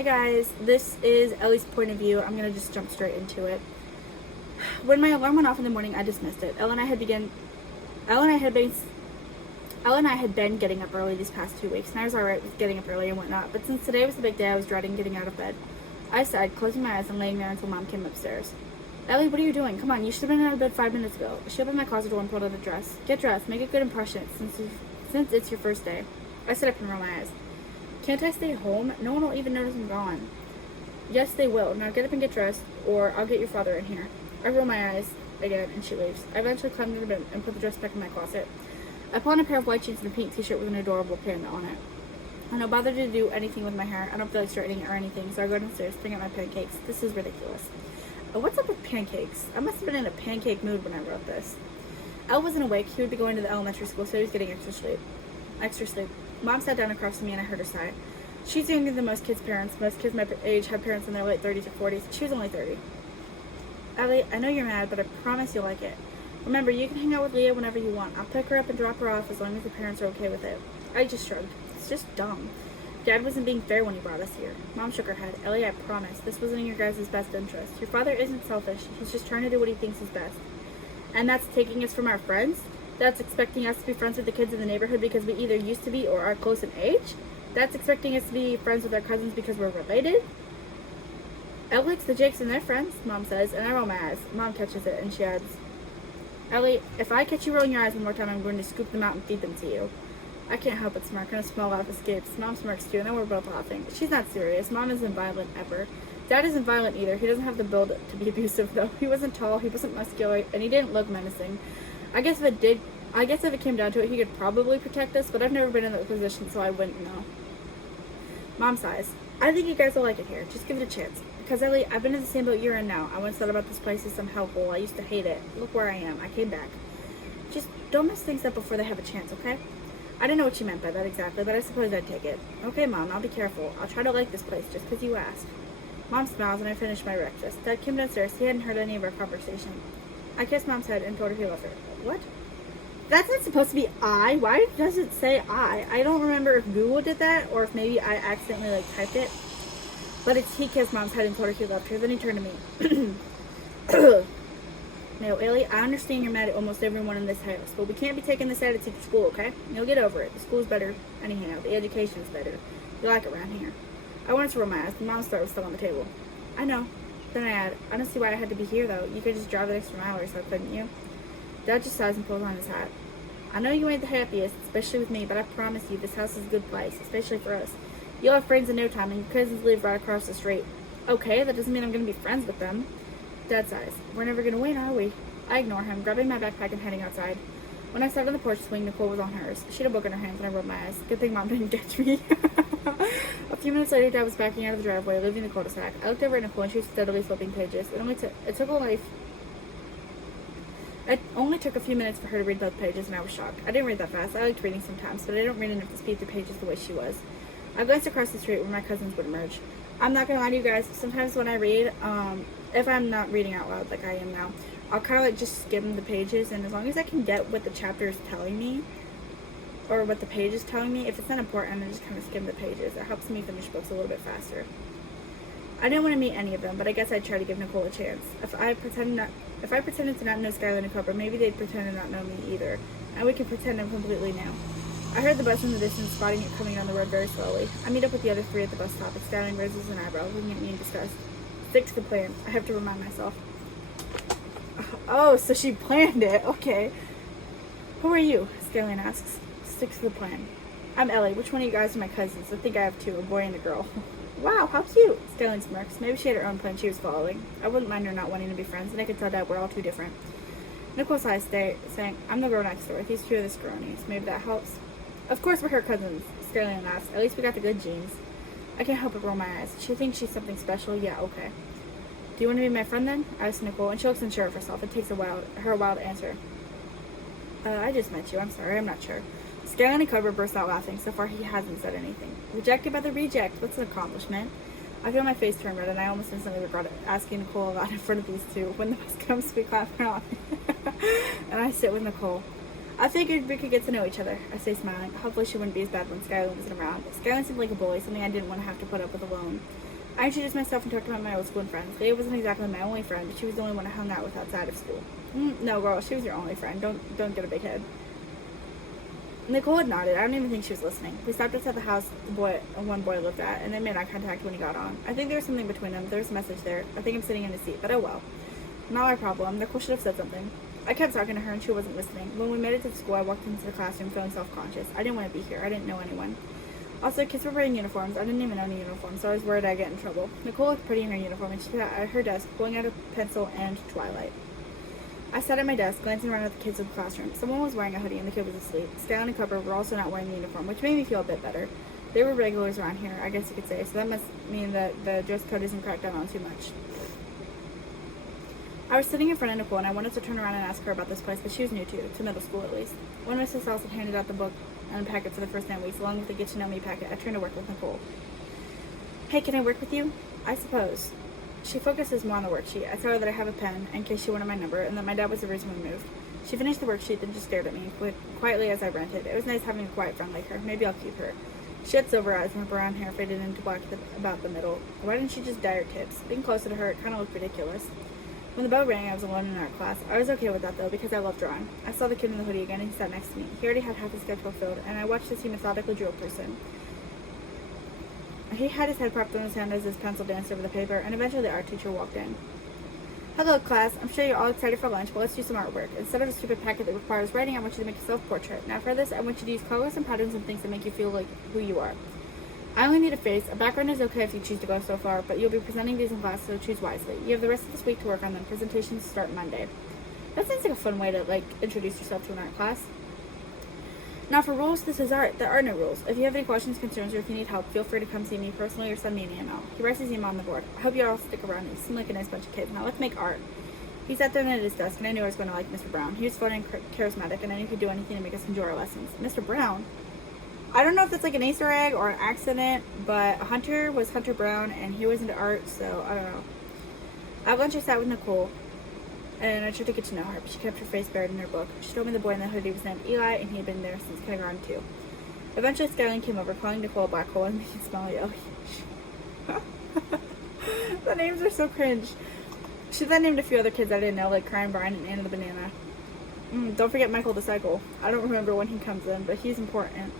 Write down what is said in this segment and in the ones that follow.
Hey guys, this is Ellie's point of view. I'm gonna just jump straight into it. When my alarm went off in the morning, I dismissed it. Elle and I had been getting up early these past 2 weeks, and I was alright with getting up early and whatnot, but since today was the big day, I was dreading getting out of bed. I sighed, closing my eyes and laying there until Mom came upstairs. Ellie, what are you doing? Come on, you should have been out of bed 5 minutes ago. She opened my closet door and pulled out a dress. Get dressed, make a good impression, since it's your first day. I sat up and rolled my eyes. Can't I stay home? No one will even notice I'm gone. Yes, they will. Now get up and get dressed, or I'll get your father in here. I roll my eyes again, and she leaves. I eventually climbed into the bed and put the dress back in my closet. I pull on a pair of white jeans and a pink t-shirt with an adorable pin on it. I don't bother to do anything with my hair. I don't feel like straightening it or anything, so I go downstairs, bring out my pancakes. This is ridiculous. What's up with pancakes? I must have been in a pancake mood when I wrote this. Elle wasn't awake. He would be going to the elementary school, so he was getting extra sleep. Mom sat down across from me and I heard her sigh. She's younger than most kids' parents. Most kids my age have parents in their late 30s or 40s. She was only 30. Ellie, I know you're mad, but I promise you'll like it. Remember, you can hang out with Leah whenever you want. I'll pick her up and drop her off as long as the parents are okay with it. I just shrugged. It's just dumb. Dad wasn't being fair when he brought us here. Mom shook her head. Ellie, I promise. This wasn't in your guys' best interest. Your father isn't selfish. He's just trying to do what he thinks is best. And that's taking us from our friends? That's expecting us to be friends with the kids in the neighborhood because we either used to be or are close in age? That's expecting us to be friends with our cousins because we're related? Elle likes the Jakes and their friends, Mom says, and I roll my eyes. Mom catches it, and she adds, Ellie, if I catch you rolling your eyes one more time, I'm going to scoop them out and feed them to you. I can't help but smirk, and a small laugh escapes. Mom smirks too, and then we're both laughing. She's not serious. Mom isn't violent ever. Dad isn't violent either. He doesn't have the build to be abusive, though. He wasn't tall, he wasn't muscular, and he didn't look menacing. I guess if it came down to it, he could probably protect us, but I've never been in that position, so I wouldn't know. Mom sighs. I think you guys will like it here. Just give it a chance. Because, Ellie, I've been in the same boat you're in now. I once thought about this place as some hellhole. I used to hate it. Look where I am. I came back. Just don't mess things up before they have a chance, okay? I didn't know what she meant by that exactly, but I suppose I'd take it. Okay, Mom, I'll be careful. I'll try to like this place just because you asked. Mom smiles and I finish my breakfast. Dad came downstairs. He hadn't heard any of our conversation. I kissed Mom's head and told her he loved her. What? That's not supposed to be I. Why does it say I? I don't remember if Google did that or if maybe I accidentally typed it. But he kissed Mom's head and told her he loved her. Then he turned to me. No, Elley, I understand you're mad at almost everyone in this house, but we can't be taking this attitude to school, okay? You'll get over it. The school's better anyhow. The education's better. You like it around here. I wanted to roll my eyes, but Mom's throat was still on the table. I know. Then I add, I don't see why I had to be here, though. You could just drive an extra mile or so, couldn't you? Dad just sighs and pulls on his hat. I know you ain't the happiest, especially with me, but I promise you this house is a good place, especially for us. You'll have friends in no time, and your cousins live right across the street. Okay, that doesn't mean I'm going to be friends with them. Dad sighs. We're never going to win, are we? I ignore him, grabbing my backpack and heading outside. When I sat on the porch swing, Nicole was on hers. She had a book in her hands, and I rolled my eyes. Good thing Mom didn't get me. A few minutes later, Dad was backing out of the driveway, leaving the cul-de-sac. I looked over at Nicole, and she was steadily flipping pages. It only took a few minutes for her to read both pages, and I was shocked. I didn't read that fast. I liked reading sometimes, but I don't read enough to speed through pages the way she was. I glanced across the street where my cousins would emerge. I'm not going to lie to you guys. Sometimes when I read, if I'm not reading out loud like I am now, I'll kind of just skim the pages, and as long as I can get what the chapter is telling me, or what the page is telling me, if it's not important, I just kind of skim the pages. It helps me finish books a little bit faster. I didn't want to meet any of them, but I guess I'd try to give Nicole a chance. If I pretended to not know Skylar and Cooper, maybe they'd pretend to not know me either, and we could pretend I'm completely new. I heard the bus in the distance, spotting it coming down the road very slowly. I meet up with the other three at the bus stop, and Skylar raises an eyebrow, looking at me in disgust. Stick to the plan. I have to remind myself. Oh, so she planned it. Okay. Who are you? Skylar asks. Stick to the plan. I'm Ellie. Which one of you guys are my cousins? I think I have two, a boy and a girl. Wow, how cute. Skylar smirks. Maybe she had her own plan she was following. I wouldn't mind her not wanting to be friends, and I could tell that we're all too different. Nicole sighs, saying, I'm the girl next door. These two are the scronies. Maybe that helps. Of course we're her cousins, Skylar asks. At least we got the good genes. I can't help but roll my eyes. She thinks she's something special? Yeah, okay. Do you want to be my friend then? Asks Nicole, and she looks unsure of herself. It takes her a while to answer. I just met you. I'm sorry. I'm not sure. Skylar and Cooper burst out laughing. So far, he hasn't said anything. Rejected by the reject. What's an accomplishment? I feel my face turn red, and I almost instantly regret asking Nicole about in front of these two. When the bus comes, we clap her off. And I sit with Nicole. I figured we could get to know each other, I say, smiling. Hopefully she wouldn't be as bad when Skylar wasn't around. Skylar seemed like a bully, something I didn't want to have to put up with alone. I introduced myself and talked about my old school and friends. Leah wasn't exactly my only friend, but she was the only one I hung out with outside of school. No, girl, she was your only friend. Don't get a big head. Nicole had nodded. I don't even think she was listening. We stopped outside the house one boy lived at, and they made eye contact when he got on. I think there was something between them. There was a message there. I think I'm sitting in his seat, but oh well. Not my problem. Nicole should have said something. I kept talking to her, and she wasn't listening. When we made it to the school, I walked into the classroom feeling self-conscious. I didn't want to be here. I didn't know anyone. Also, kids were wearing uniforms. I didn't even own a uniform, so I was worried I'd get in trouble. Nicole looked pretty in her uniform, and she sat at her desk, pulling out a pencil and Twilight. I sat at my desk, glancing around at the kids in the classroom. Someone was wearing a hoodie and the kid was asleep. Skyline and Cooper were also not wearing the uniform, which made me feel a bit better. They were regulars around here, I guess you could say, so that must mean that the dress code isn't cracked down on too much. I was sitting in front of Nicole, and I wanted to turn around and ask her about this place, but she was new to middle school at least. When Mrs. Ellis had handed out the book and the packet for the first 9 weeks, along with the Get to Know Me packet, I turned to work with Nicole. Hey, can I work with you? I suppose. She focuses more on the worksheet. I tell her that I have a pen in case she wanted my number and that my dad was the reason we moved. She finished the worksheet then just stared at me quietly as I ranted. It was nice having a quiet friend like her. Maybe I'll keep her. She had silver eyes and her brown hair faded into black about the middle. Why didn't she just dye her tips? Being closer to her, it kind of looked ridiculous. When the bell rang, I was alone in art class. I was okay with that though because I love drawing. I saw the kid in the hoodie again and he sat next to me. He already had half his sketchbook filled and I watched as he methodically drew a person. He had his head propped on his hand as his pencil danced over the paper, and eventually the art teacher walked in. Hello, class. I'm sure you're all excited for lunch, but let's do some artwork. Instead of a stupid packet that requires writing, I want you to make a self-portrait. Now for this, I want you to use colors and patterns and things that make you feel like who you are. I only need a face. A background is okay if you choose to go so far, but you'll be presenting these in class, so choose wisely. You have the rest of this week to work on them. Presentations start Monday. That sounds like a fun way to, introduce yourself to an art class. Now for rules, this is art. There are no rules. If you have any questions, concerns, or if you need help, feel free to come see me personally or send me an email. He writes his email on the board. I hope you all stick around. You seem like a nice bunch of kids. Now let's make art. He sat down at his desk, and I knew I was going to like Mr. Brown. He was fun and charismatic, and I knew he could do anything to make us enjoy our lessons. Mr. Brown? I don't know if that's like an Easter egg or an accident, but Hunter was Hunter Brown, and he was into art, so I don't know. At lunch, I sat with Nicole, and I tried to get to know her, but she kept her face buried in her book. She told me the boy in the hoodie was named Eli, and he had been there since kindergarten too. Eventually, Skyline came over, calling Nicole a black hole and making smell like Elley. The names are so cringe. She then named a few other kids I didn't know, like Crying Brian and Anna the Banana. Don't forget Michael the Cycle. I don't remember when he comes in, but he's important.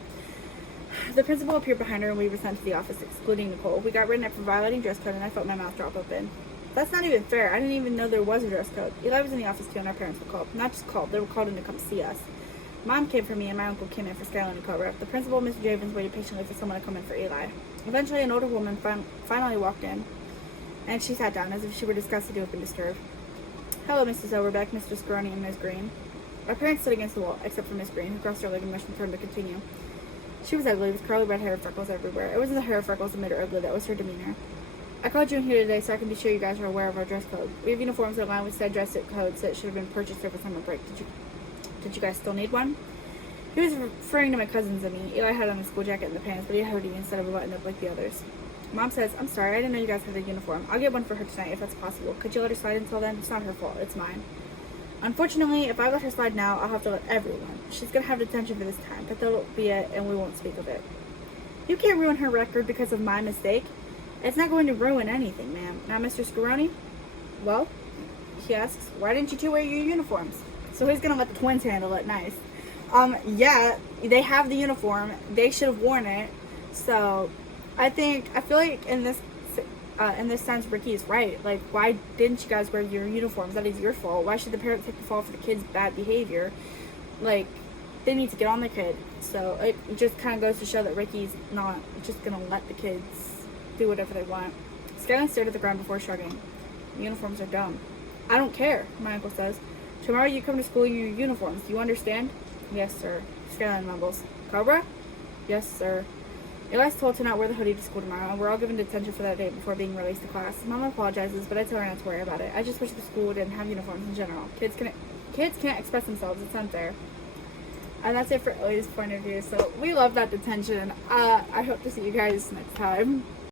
The principal appeared behind her, and we were sent to the office, excluding Nicole. We got written up for violating dress code, and I felt my mouth drop open. That's not even fair. I didn't even know there was a dress code. Eli was in the office too, and our parents were called. Not just called, they were called in to come see us. Mom came for me, and my uncle came in for Skyline and Cobra. The principal, Mr. Javins, waited patiently for someone to come in for Eli. Eventually, an older woman finally walked in, and she sat down as if she were disgusted to have been disturbed. Hello, Mrs. Overbeck, Mr. Scaroni, and Ms. Green. Our parents stood against the wall, except for Miss Green, who crossed her leg and motioned for him to continue. She was ugly, with curly red hair and freckles everywhere. It wasn't the hair or freckles that made her ugly, that was her demeanor. I called you in here today so I can be sure you guys are aware of our dress code. We have uniforms that align with said dress codes that should have been purchased over summer break. Did you guys still need one? He was referring to my cousins and me. Eli had on a school jacket and the pants, but he had a hoodie instead of a button up like the others. Mom says, I'm sorry, I didn't know you guys had a uniform. I'll get one for her tonight if that's possible. Could you let her slide until then? It's not her fault, it's mine. Unfortunately, if I let her slide now, I'll have to let everyone. She's going to have detention for this time, but that'll be it, and we won't speak of it. You can't ruin her record because of my mistake. It's not going to ruin anything, ma'am. Now, Mr. Scaroni? Well, he asks, why didn't you two wear your uniforms? So he's going to let the twins handle it. Nice. Yeah, they have the uniform. They should have worn it. So, I feel like in this sense, Ricky is right. Like, why didn't you guys wear your uniforms? That is your fault. Why should the parents take the fall for the kid's bad behavior? Like, they need to get on their kid. So, it just kind of goes to show that Ricky's not just going to let the kids do whatever they want. Skyline stared at the ground before shrugging. Uniforms are dumb. I don't care, my uncle says. Tomorrow you come to school in your uniforms. Do you understand? Yes, sir. Skyline mumbles. Cobra? Yes, sir. Eli's told to not wear the hoodie to school tomorrow, and we're all given detention for that day before being released to class. Mom apologizes, but I tell her not to worry about it. I just wish the school didn't have uniforms in general. Kids can't express themselves. It's unfair. And that's it for Elley's point of view. So we love that detention. I hope to see you guys next time.